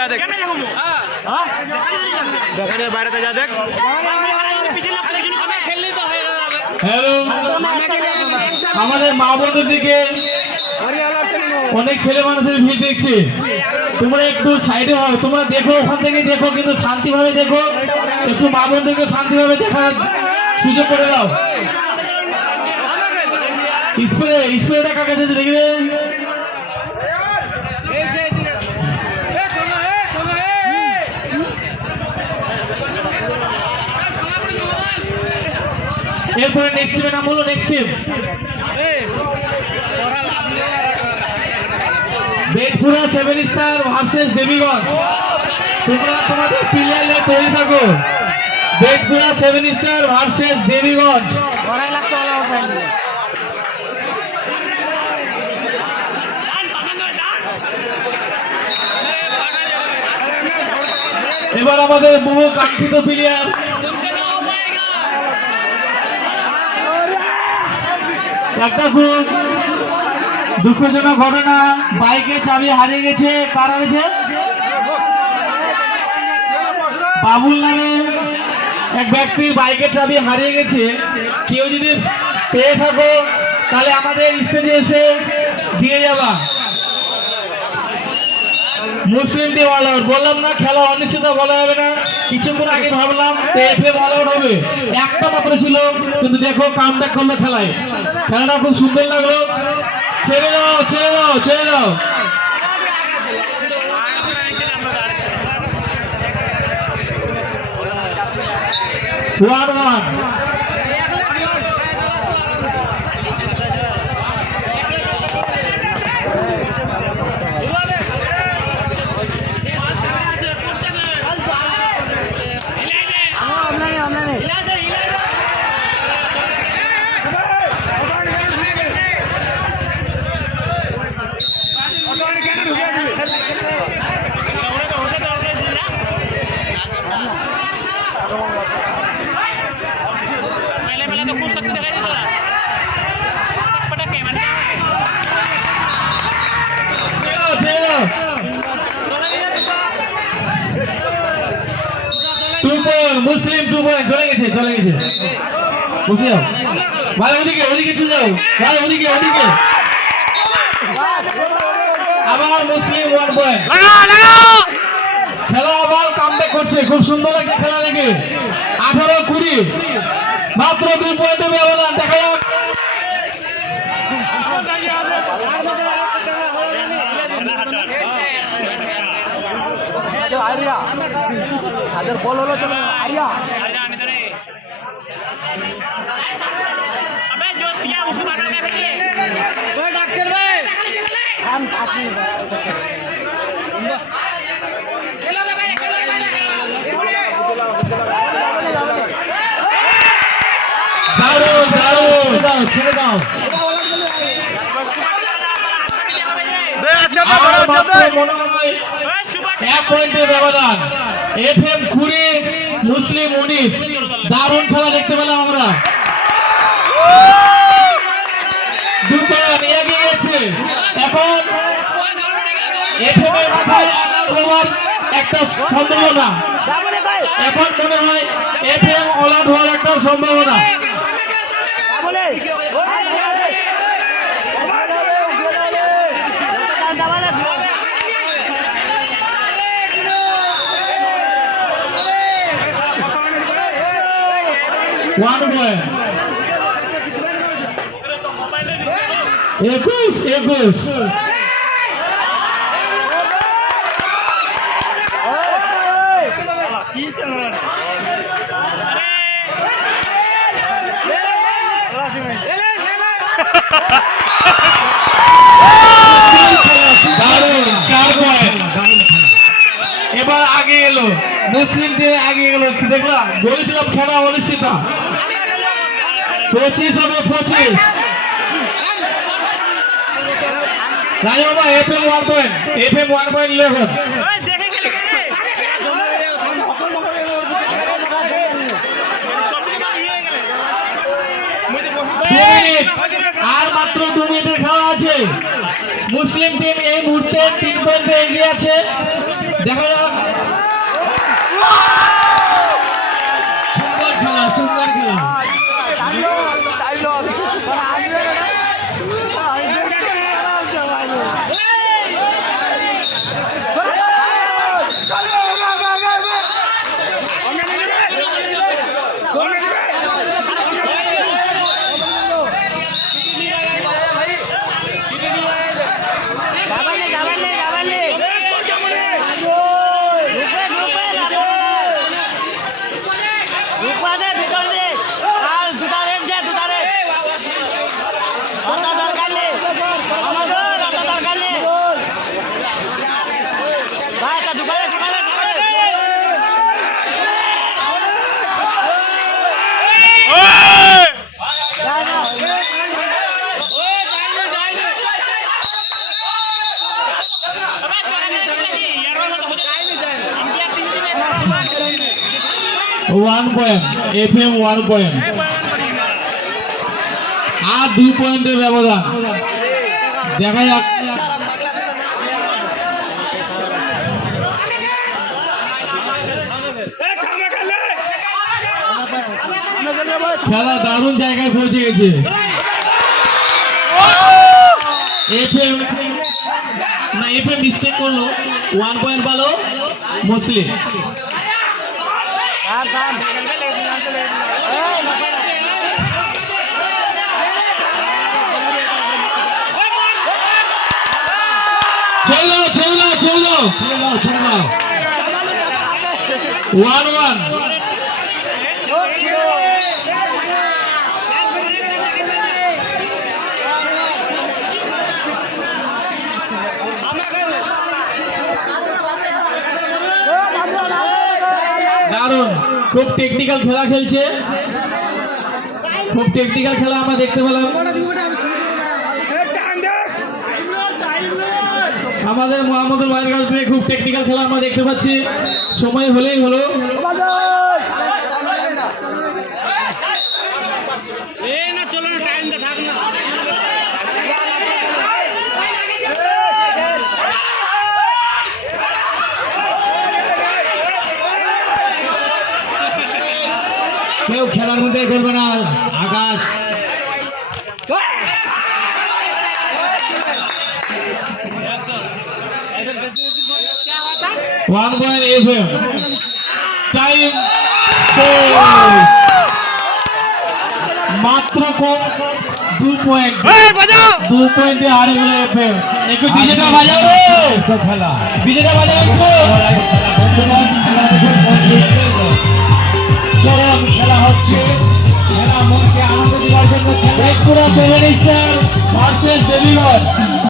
যা দেখ, দোকানের বাইরেতে যা দেখ। হ্যালো, আমাদের মা বোনদের দিকে অনেক ছেলে মানুষের ভিড় দেখছে, তোমরা একটু সাইডে হও, তোমরা দেখো, ওখান থেকে দেখো, কিন্তু শান্তিভাবে দেখো, একটু মা বোনদেরকে শান্তিভাবে দেখার সুযোগ করে দাও। স্প্রেটা কার কাছে আছে দেখবে। এরপরে নেক্সট টিমের নাম বলো। Next team Bedpura 7 star versus Debiganj. তোমরা তোমাদের প্লেয়ারে তৈরি থাকো। Bedpura 7 star versus Debiganj. এবার আমাদের বহু কাঙ্ক্ষিত প্লেয়ার একটা খুব দুঃখজনক ঘটনা, বাইকে চাবি হারিয়ে গেছে। কার হারিয়েছে? বাবুল নামে এক ব্যক্তির বাইকের চাবি হারিয়ে গেছে। কেউ যদি পেয়ে থাকো তাহলে আমাদের স্টেজে এসে দিয়ে যাবা। মুসলিম টিম অল আউট। বললাম না খেলা অনিশ্চিত, বলা যাবে না। কিছুক্ষণ আগে ভাবলাম এফএম অল আউট হবে, একটা মাত্র ছিল, কিন্তু দেখো কামব্যাক করলো খেলায়। খেলাটা খুব সুন্দর লাগলো। ছেড়ে দাও, ছেড়ে দাও, ছেড়ে দাও। One one. মুসলিম 2 পয়েন্ট চলে গেছে, চলে গেছে। বুঝে যাও ভাই, ওদিকে ওদিকে চলে যাও ভাই, ওদিকে ওদিকে। আবার মুসলিম 1 পয়েন্ট। খেলা আবার কামব্যাক করছে, খুব সুন্দর লাগছে খেলা দেখে। 18-20, মাত্র 2 পয়েন্টের ব্যবধান। দেখা যাক आर्या सादर बॉल হলো চলো आर्या अबे जो सिया उसको मारना है भाई वो डॉक्टर भाई हम अपनी खेलो भाई दारू दारू ছেড়ে দাও। বে আচ্ছা না বড় আচ্ছা মনে হয় 1 পয়েন্টের ব্যবধান। এফএম 20, মুসলিম 19। দারুণ খেলা দেখতে পেলাম আমরা। 2 পয়েন্ট এগিয়ে গেছে। এখন এফএম এর মাথায় অল হওয়ার একটা সম্ভাবনা। এখন মনে হয় এফএম অল হওয়ার একটা সম্ভাবনা। One point. 21. এবার আগে এলো মুসলিম টিম, আগে গেল। দেখলাম বলেছিলাম খেলা অনিশ্চিত। 25 হবে 25। রাজবাবা এফএম 1 পয়েন্ট, এফএম 1.11। আর মাত্র 2 মিনিটের খেলা আছে। মুসলিম টিম এই মুহূর্তে 3 পয়েন্টে এগিয়ে আছে। দেখা যাক। সুন্দর খেলা, সুন্দর খেলা। ওয়ান পয়েন্ট, FM 1 পয়েন্ট, আর 2 পয়েন্টের ব্যবধান। দেখা যাক। খেলা দারুণ জায়গায় পৌঁছে গেছে। FM মিস্টেক করলো, 1 পয়েন্ট পালো মুসলিম। ছেড়ে দাও। 1-1। দারুণ, খুব টেকনিক্যাল খেলা খেলছে, খুব টেকনিক্যাল খেলা আমরা দেখতে পেলাম। আমাদের মোহাম্মদুল ভাইয়ের কাছ থেকে খুব টেকনিক্যাল খেলা আমরা দেখতে পাচ্ছি। সময় হলেই হলো। কেউ খেলার মধ্যে করবে না। আকাশ 1 point FM। টাইম মাত্র কম 2 পয়েন্ট। 2 পয়েন্টে হারে গেল FM। একটু ডিজেটা বাজাও রে, খেলা ডিজেটা বাজাও একটু। চরম খেলা হচ্ছে। খেলা মনকে আনন্দ দেওয়ার জন্য খেলা। Tripura 7 star versus Debiganj.